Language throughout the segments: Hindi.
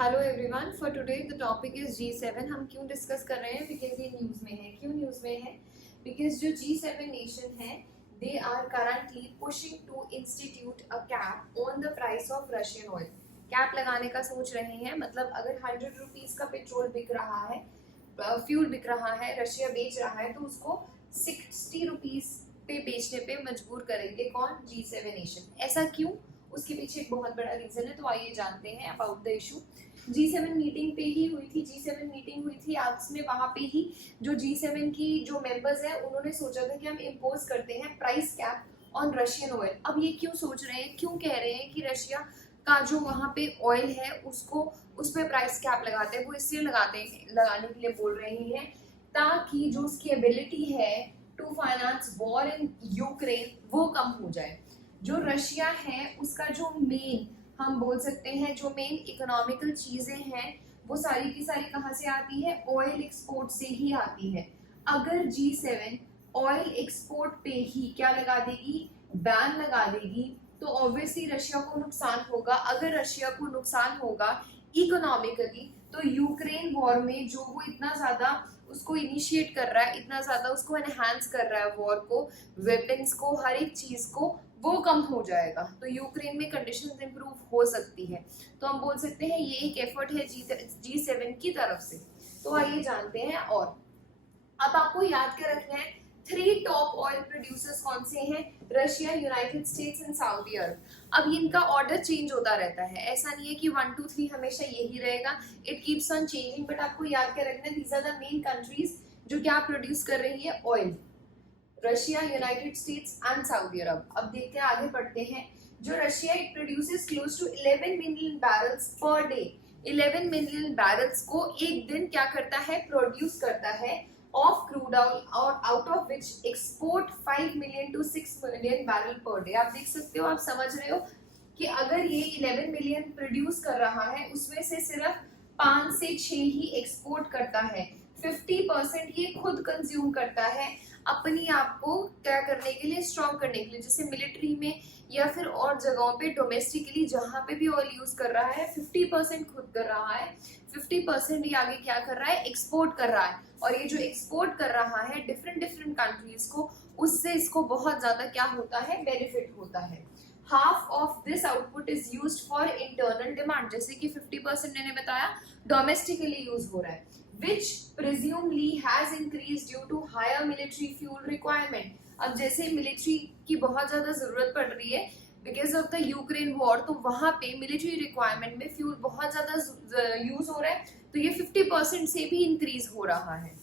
Hello everyone, for today the topic is G7। हम क्यों डिस्कस कर रहे हैं? बिकॉज ये न्यूज़ में है। क्यों न्यूज़ में है? बिकॉज जो G7 नेशन है, they are currently pushing to institute a cap on the price of Russian oil. Cap लगाने का सोच रहे हैं। मतलब अगर 100 रुपीज़ का पेट्रोल बिक रहा है, फ्यूल बिक रहा है, रशिया बेच रहा है, तो उसको 60 रुपीज़ पे बेचने पे मजबूर करेंगे कौन? G7 nation. ऐसा क्यों? उसके पीछे एक बहुत बड़ा रीजन है। तो आइए जानते हैं about the issue. G7 meeting पे ही हुई थी। G7 मीटिंग हुई थी आपस में। वहां पे ही जो G7 की जो मेंबर्स हैं उन्होंने सोचा था कि हम इम्पोज करते हैं price cap on Russian oil. अब ये क्यों सोच रहे हैं, क्यों कह रहे हैं कि रशिया का जो वहां पे ऑयल है उसको उस पर प्राइस कैप लगाते हैं? वो इसलिए लगाने के लिए बोल रहे हैं ताकि जो उसकी एबिलिटी है to finance war in Ukraine वो कम हो जाए। जो रशिया है उसका जो मेन, हम बोल सकते हैं जो मेन इकोनॉमिकल चीजें हैं वो सारी की सारी कहाँ से आती है? ऑयल एक्सपोर्ट से ही आती है। अगर G7 ऑयल एक्सपोर्ट पे ही क्या लगा देगी? बैन लगा देगी, तो ऑब्वियसली रशिया को नुकसान होगा। अगर रशिया को नुकसान होगा इकोनॉमिकली, तो यूक्रेन वॉर में जो वो इतना ज्यादा उसको इनिशिएट कर रहा है, इतना ज्यादा उसको एनहांस कर रहा है वॉर को, वेपन्स को, हर एक चीज को, वो कम हो जाएगा। तो यूक्रेन में कंडीशंस इंप्रूव हो सकती है। तो हम बोल सकते हैं ये एक एफर्ट है G7 की तरफ से। तो आइए जानते हैं। और अब आपको याद क्या रखना है, 3 टॉप ऑयल प्रोड्यूसर्स कौन से हैं? Russia, United States and Saudi Arab. अब इनका ऑर्डर चेंज होता रहता है। ऐसा नहीं है कि 1 2 3 हमेशा यही रहेगा। It keeps on changing. But आपको याद क्या रखना है, these are the main countries जो क्या प्रोड्यूस कर रही है? Oil. Russia, United States and Saudi Arab. अब देखते हैं, आगे बढ़ते हैं। जो रशिया, it produces close to 11 million barrels per day. 11 million barrels को एक दिन क्या करता है? प्रोड्यूस करता है ऑफ क्रूड ऑयल, और out of which export 5 million to 6 million barrel per day. आप देख सकते हो, आप समझ रहे हो कि अगर ये 11 मिलियन प्रोड्यूस कर रहा है उसमें से सिर्फ 5 से 6 ही एक्सपोर्ट करता है। 50% ये खुद कंज्यूम करता है अपनी आप को क्या करने के लिए? स्ट्रॉन्ग करने के लिए। जैसे मिलिट्री में या फिर और जगहों पे डोमेस्टिकली जहां पे भी ऑयल यूज कर रहा है 50% खुद कर रहा है, 50% ये आगे क्या कर रहा है? एक्सपोर्ट कर रहा है। और ये जो एक्सपोर्ट कर रहा है डिफरेंट डिफरेंट कंट्रीज को, उससे इसको बहुत ज्यादा क्या होता है? बेनिफिट होता है। Half of this output is used for internal demand. जैसे कि 50% मैंने बताया डोमेस्टिकली यूज हो रहा है, which presumably has increased due to higher military fuel requirement। अब जैसे मिलिट्री की बहुत ज्यादा जरूरत पड़ रही है because of the Ukraine war, तो वहां पे मिलिट्री रिक्वायरमेंट में फ्यूल बहुत ज्यादा यूज हो रहा है, तो ये 50% से भी इंक्रीज हो रहा है।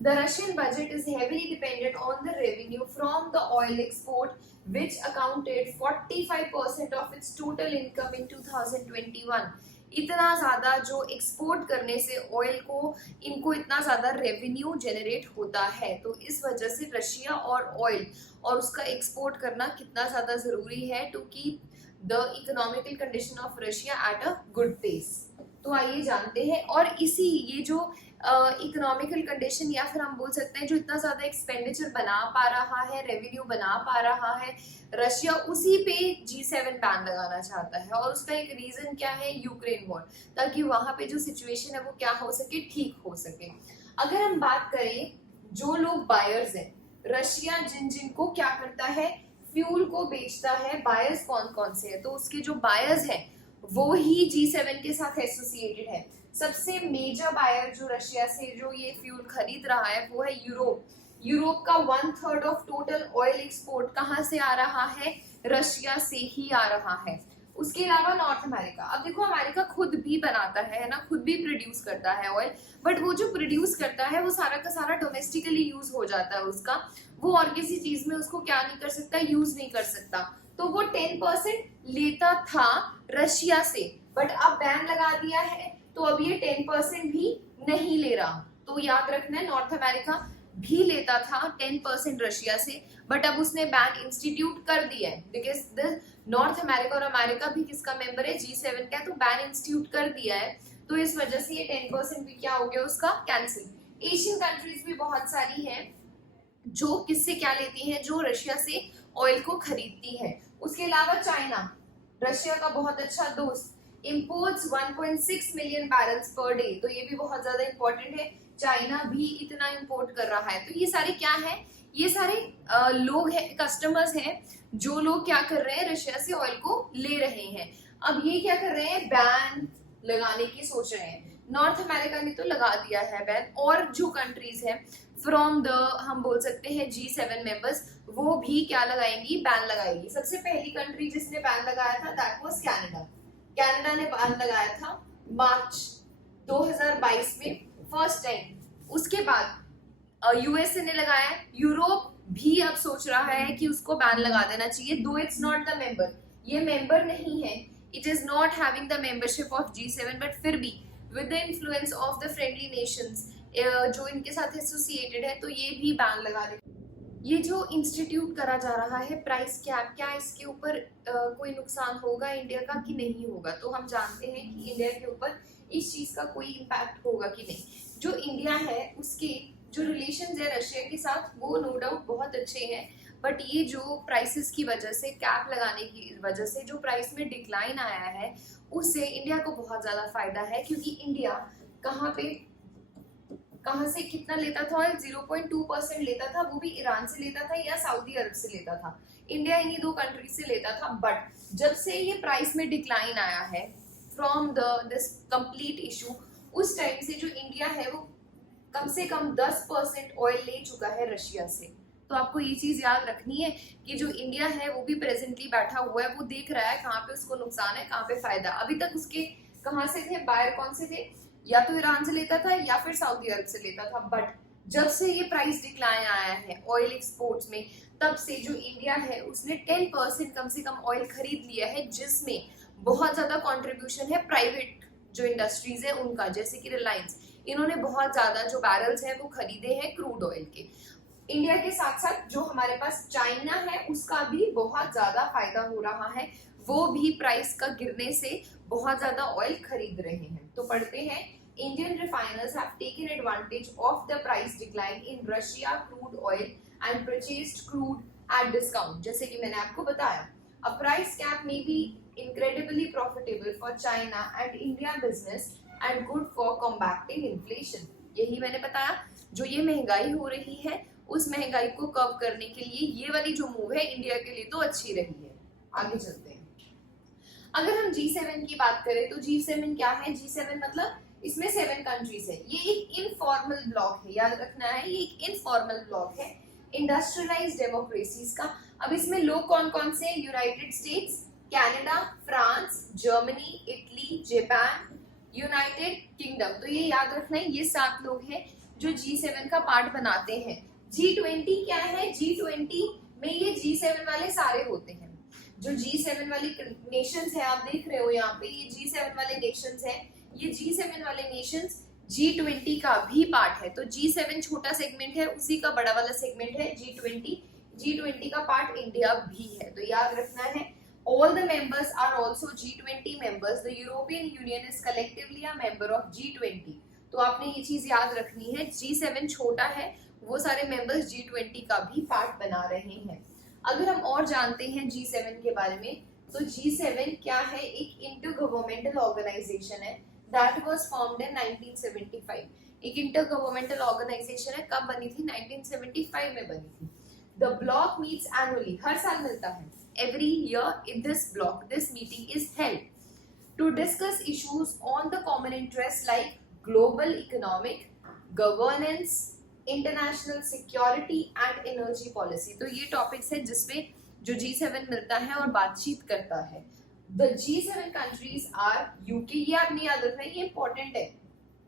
The Russian budget is heavily dependent on the revenue from the oil export, which accounted 45% of its total income in 2021। इतना ज्यादा जो एक्सपोर्ट करने से ऑयल को, इनको इतना ज्यादा रेवेन्यू जनरेट होता है। तो इस वजह से रशिया और ऑयल और उसका एक्सपोर्ट करना कितना ज्यादा जरूरी है to keep the economical condition of Russia at a good pace. तो आइए जानते हैं। और इसी ये जो इकोनॉमिकल कंडीशन, या फिर हम बोल सकते हैं जो इतना ज्यादा एक्सपेंडिचर बना पा रहा है, रेवेन्यू बना पा रहा है रशिया, उसी पे G7 बैन लगाना चाहता है। और उसका एक रीजन क्या है? यूक्रेन वॉर, ताकि वहां पे जो सिचुएशन है वो क्या हो सके? ठीक हो सके। अगर हम बात करें जो लोग बायर्स हैं, रशिया जिनको क्या करता है? फ्यूल को बेचता है। बायर्स कौन कौन से हैं? तो उसके जो बायर्स हैं वो ही G7 के साथ एसोसिएटेड है। सबसे मेजर बायर जो रशिया से जो ये फ्यूल खरीद रहा है वो है यूरोप। यूरोप का 1/3 ऑफ टोटल ऑयल एक्सपोर्ट कहाँ से आ रहा है? रशिया से ही आ रहा है। उसके अलावा नॉर्थ अमेरिका। अब देखो, अमेरिका खुद भी बनाता है ना, खुद भी प्रोड्यूस करता है ऑयल, बट वो जो प्रोड्यूस करता है वो सारा का सारा डोमेस्टिकली यूज हो जाता है उसका। वो और किसी चीज में उसको क्या नहीं कर सकता? यूज नहीं कर सकता। तो वो 10% लेता था रशिया से, बट अब बैन लगा दिया है तो अब ये 10% भी नहीं ले रहा। तो याद रखना है, नॉर्थ अमेरिका भी लेता था 10% रशिया से, बट अब उसने बैन इंस्टीट्यूट कर दिया है बिकॉज द नॉर्थ अमेरिका, और अमेरिका भी किसका मेंबर है? G7 का, तो बैन इंस्टीट्यूट कर दिया है। तो इस वजह से ये 10% भी क्या हो गया उसका? कैंसिल। एशियन कंट्रीज भी बहुत सारी हैं जो किससे क्या लेती हैं? जो रशिया से ऑयल को खरीदती है। उसके अलावा चाइना, रशिया का बहुत अच्छा दोस्त, imports 1.6 million barrels per day, तो ये भी बहुत ज्यादा इंपॉर्टेंट है। चाइना भी इतना इंपोर्ट कर रहा है। तो ये सारे क्या है, ये सारे लोग हैं, कस्टमर्स हैं, जो लोग क्या कर रहे हैं, रशिया से ऑयल को ले रहे हैं। अब ये क्या कर रहे हैं, बैन लगाने की सोच रहे हैं। नॉर्थ अमेरिका ने तो लगा दिया है बैन, और जो कंट्रीज हैं फ्रॉम द, हम बोल सकते हैं G7 मेंबर्स, वो भी क्या लगाएंगी, बैन लगाएगी। सबसे पहली कंट्री जिसने बैन लगाया था दैट वाज कनाडा। कनाडा ने बैन लगाया था मार्च 2022 में फर्स्ट टाइम। उसके बाद यूएसए ने लगाया। यूरोप भी अब सोच रहा है कि उसको बैन लगा देना चाहिए, दो इट्स नॉट द मेंबर, ये मेंबर नहीं है, it is not having the membership of G7, but फिर भी with the influence of the friendly Nations जो इनके साथ एसोसिएटेड है, तो ये भी बैन लगा दे। ये जो इंस्टीट्यूट करा जा रहा है प्राइस कैप, क्या इसके ऊपर कोई नुकसान होगा इंडिया का कि नहीं होगा? तो हम जानते हैं कि इंडिया के ऊपर इस चीज का कोई इम्पैक्ट होगा कि नहीं। जो इंडिया है उसके जो रिलेशंस है रशिया के साथ, वो नो डाउट बहुत अच्छे हैं, बट ये जो प्राइसेस की वजह से, कैप लगाने की वजह से जो प्राइस में डिक्लाइन आया है, उससे इंडिया को बहुत ज्यादा फायदा है। क्योंकि इंडिया कहाँ से कितना लेता था ऑयल, 0.2% लेता था, वो भी ईरान से लेता था या सऊदी अरब से लेता था। इंडिया इन्हीं दो कंट्री से लेता था। बट जब से ये प्राइस में डिक्लाइन आया है फ्रॉम दिस कंप्लीट इशू, उस टाइम से जो इंडिया है वो कम से कम 10% ऑयल ले चुका है रशिया से। तो आपको ये चीज याद रखनी है कि जो इंडिया है वो भी प्रेजेंटली बैठा हुआ है, वो देख रहा है कहाँ पे उसको नुकसान है, कहाँ पे फायदा। अभी तक उसके कहाँ से थे बायर, कौन से थे, या तो ईरान से लेता था या फिर सऊदी अरब से लेता था। बट जब से ये प्राइस डिक्लाइन आया है ऑयल एक्सपोर्ट्स में, तब से जो इंडिया है उसने 10% कम से कम ऑयल खरीद लिया है, जिसमें बहुत ज्यादा कंट्रीब्यूशन है प्राइवेट जो इंडस्ट्रीज है उनका, जैसे कि रिलायंस, इन्होंने बहुत ज्यादा जो बैरल्स हैं वो खरीदे हैं क्रूड ऑयल के। इंडिया के साथ साथ जो हमारे पास चाइना है उसका भी बहुत ज्यादा फायदा हो रहा है, वो भी प्राइस का गिरने से बहुत ज्यादा ऑयल खरीद रहे हैं। तो पढ़ते हैं, Indian refiners have taken advantage of the price decline in Russia crude oil and purchased crude at discount. जैसे कि मैंने आपको बताया, a price cap may be incredibly profitable for China and India business and good for combating inflation। यही मैंने बताया, जो ये महंगाई हो रही है उस महंगाई को कम करने के लिए ये वाली जो मूव है इंडिया के लिए तो अच्छी रही है। आगे चलते हैं। अगर हम G7 की बात करें तो G7 क्या है? G7 मतलब इसमें 7 कंट्रीज है। ये एक इनफॉर्मल ब्लॉक है, याद रखना है, ये एक इनफॉर्मल ब्लॉक है इंडस्ट्रियलाइज्ड डेमोक्रेसीज का। अब इसमें लोग कौन कौन से हैं? United states, Canada, France, Germany, Italy, Japan, United kingdom. तो ये याद रखना है, ये 7 लोग हैं जो G7 का पार्ट बनाते हैं। G20 क्या है? G20 में ये G7 वाले सारे होते हैं। जो G7 वाली नेशंस है, आप देख रहे हो यहाँ पे, ये G7 वाले नेशंस है, ये G7 वाले नेशंस G20 का भी पार्ट है। तो G7 छोटा सेगमेंट है, उसी का बड़ा वाला सेगमेंट है G20। G20 का पार्ट इंडिया भी है। तो याद रखना है, all the members are also G20 members. The European Union is collectively a member of G20। तो आपने ये चीज याद रखनी है, G7 छोटा है, वो सारे मेंबर्स G20 का भी पार्ट बना रहे हैं। अगर हम और जानते हैं G7 के बारे में, तो G7 क्या है? एक इंटर गवर्नमेंटल ऑर्गेनाइजेशन है that was formed in 1975। एक इंटर गवर्नमेंटल ऑर्गेनाइजेशन है, कब बनी थी? 1975 में बनी थी। The block meets annually, हर साल मिलता है। Every year in this block, this meeting is held to discuss issues on the common interest like global economic governance, international security and energy policy। तो ये टॉपिक्स है जिसमें जो G7 मिलता है और बातचीत करता है। The G7 countries are UK, ये आपने याद रखना है, ये इंपॉर्टेंट है।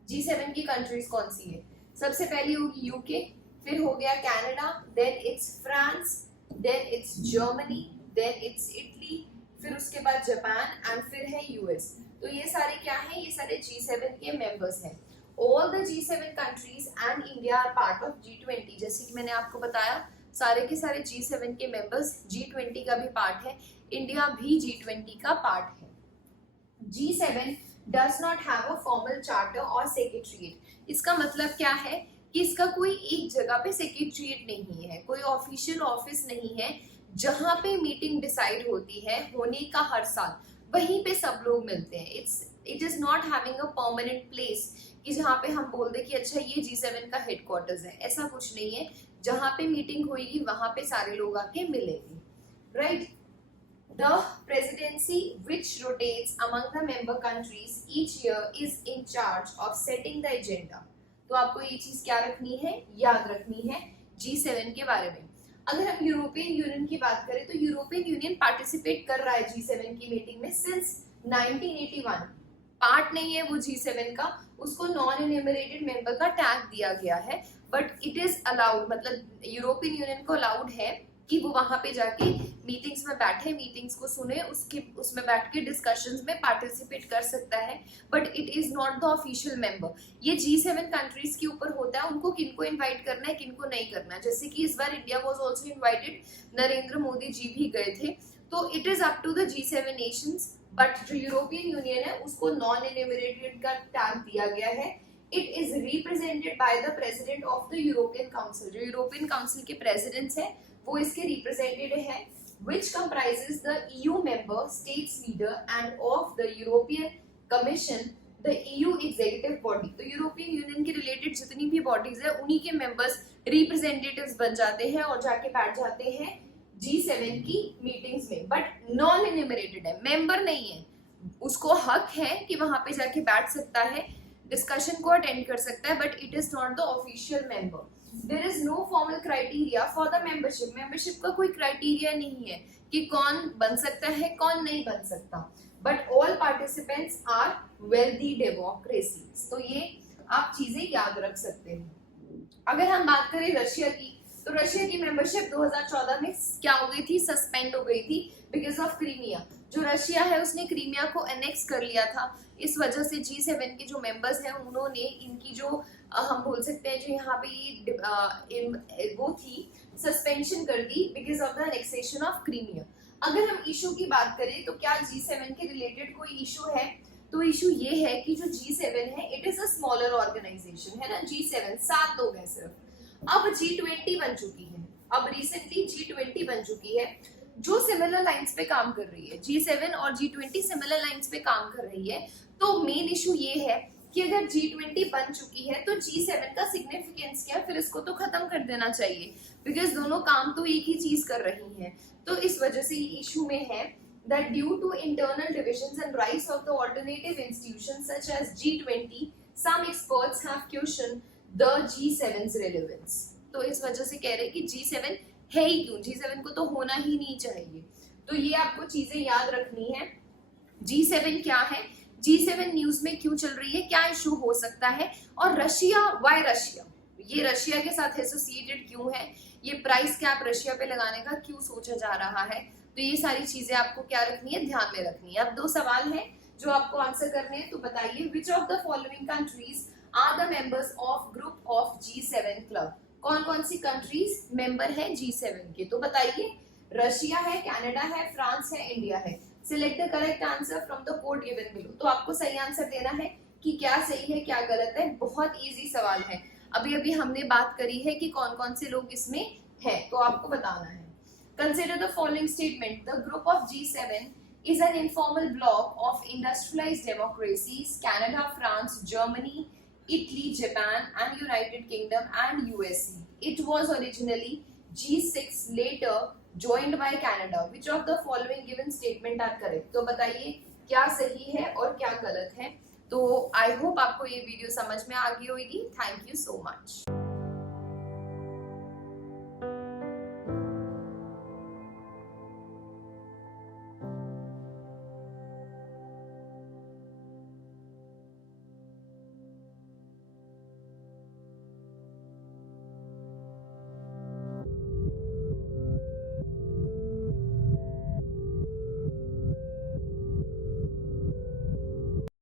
G7 की कंट्रीज कौन सी है? सबसे पहली होगी UK, फिर हो गया Canada, then it's France, then it's Germany, then it's Italy, फिर उसके बाद जापान एंड फिर है यूएस। तो ये सारे क्या हैं? ये सारे G7 के मेंबर्स हैं। All the G7 countries and India are part of G20। जैसे कि मैंने आपको बताया, सारे के सारे G7 के मेंबर्स G20 का भी पार्ट है, इंडिया भी G20 का पार्ट है। G7 does not have a formal charter or secretariat। इसका मतलब क्या है कि इसका कोई एक जगह पे सेक्रेटरीट नहीं है, कोई ऑफिशियल ऑफिस नहीं है जहां पे मीटिंग डिसाइड होती है होने का हर साल। वहीं पे सब लोग मिलते हैं। It is not having a permanent place कि जहाँ पे हम बोल दे कि अच्छा ये G7 का हेडक्वार्टर्स है, ऐसा कुछ नहीं है। जहाँ पे मीटिंग होगी वहां पे सारे लोग आके मिलेंगे, right. The presidency, which rotates among the member countries each year, is in charge of setting the agenda. तो आपको ये चीज क्या रखनी है, याद रखनी है G7 के बारे में। अगर हम यूरोपियन यूनियन की बात करें तो यूरोपियन यूनियन पार्टिसिपेट कर रहा है G7 की मीटिंग में सिंस 1981। पार्ट नहीं है वो G7 का, उसको नॉन एन्यूमरेटेड मेंबर का टैग दिया गया है, बट इट इज अलाउड, मतलब यूरोपियन यूनियन को अलाउड है कि वो वहां पे जाके मीटिंग्स में बैठे, मीटिंग्स को सुने, उसमें बैठ के डिस्कशंस में पार्टिसिपेट कर सकता है, but it is not the official member. ये G7 कंट्रीज के ऊपर होता है उनको किनको इनवाइट करना है, किनको नहीं करना है। जैसे कि इस बार India was also invited, Narendra Modi ji भी गए थे। तो it is up to the G7 nations, but जो यूरोपियन यूनियन है उसको नॉन एन्यूमरेटेड का टैग दिया गया है। It is represented by the president of the European Council. जो यूरोपियन काउंसिल के प्रेसिडेंट्स है वो इसके रिप्रेजेंटेटिव है, which comprises the EU member states leader and of the European Commission, the EU executive body। तो यूरोपियन यूनियन के रिलेटेड जितनी भी बॉडीज है उन्हीं के मेंबर्स रिप्रेजेंटेटिव्स बन जाते हैं और जाके बैठ जाते हैं G7 की मीटिंग्स में, बट नॉन एन्यूमरेटेड है, मेंबर नहीं है। उसको हक है कि वहां पे जाके बैठ सकता है, डिस्कशन को अटेंड कर सकता है, but it is not the official member. There is no formal criteria for the membership। membership का कोई क्राइटेरिया नहीं है कि कौन बन सकता है कौन नहीं बन सकता, but all participants are wealthy democracies। तो ये आप चीजें याद रख सकते हैं। अगर हम बात करें रशिया की, तो रशिया की मेंबरशिप 2014 में क्या हो गई थी, सस्पेंड हो गई थी बिकॉज ऑफ क्रीमिया। जो रशिया है उसने क्रीमिया को एनेक्स कर लिया था, इस वजह से G7 के जो मेंबर्स हैं उन्होंने इनकी जो हम बोल सकते हैं जो यहाँ पे वो थी सस्पेंशन कर दी because of the annexation of Crimea. अगर हम इशू की बात करें तो क्या G7 के रिलेटेड कोई इशू है, तो इशू ये है कि जो G7 है it is a smaller organisation है ना। G7 7 लोग हैं सिर्फ। अब G20 बन चुकी है, अब रिसेंटली G20 बन चुकी है जो सिमिलर लाइंस पे काम कर रही है। G7 और G20 सिमिलर लाइंस पे काम कर रही है। तो मेन इशू ये है कि अगर G20 बन चुकी है तो G7 का सिग्निफिकेंस क्या, फिर इसको तो खत्म कर देना चाहिए बिकॉज दोनों काम तो एक ही चीज कर रही हैं। तो इस वजह से ये इशू में है that due to internal divisions and rise of the alternative institutions such as G20, some experts have questioned the G7's relevance। तो इस वजह से कह रहे कि G7 है ही क्यों, G7 को तो होना ही नहीं चाहिए। तो ये आपको चीजें याद रखनी है। G7 क्या है, G7 न्यूज में क्यों चल रही है, क्या इशू हो सकता है, और रशिया, वाई रशिया, ये रशिया के साथ एसोसिएटेड क्यों है, ये प्राइस कैप रशिया पे लगाने का क्यों सोचा जा रहा है। तो ये सारी चीजें आपको क्या रखनी है, ध्यान में रखनी है। अब 2 सवाल हैं जो आपको आंसर करने हैं, तो बताइए which of the following countries are the members of group of G7 club. कौन कौन सी कंट्रीज मेंबर है G7 के, तो बताइए। रशिया है, कनाडा है, फ्रांस है, इंडिया है। Select the correct answer from the code given below. तो आपको सही आंसर देना है कि क्या सही है क्या गलत है। बहुत इजी सवाल है, अभी अभी हमने बात करी है कि कौन कौन से लोग इसमें हैं, तो आपको बताना है। Consider the following statement, the group of G7 is an informal bloc of industrialized democracies, Canada, France, Germany, Italy, Japan and United Kingdom and USA. It was originally G6, later joined by Canada. Which of the following given statement are correct? तो बताइए क्या सही है और क्या गलत है। तो आई होप आपको ये वीडियो समझ में आ गई होगी। Thank you so much.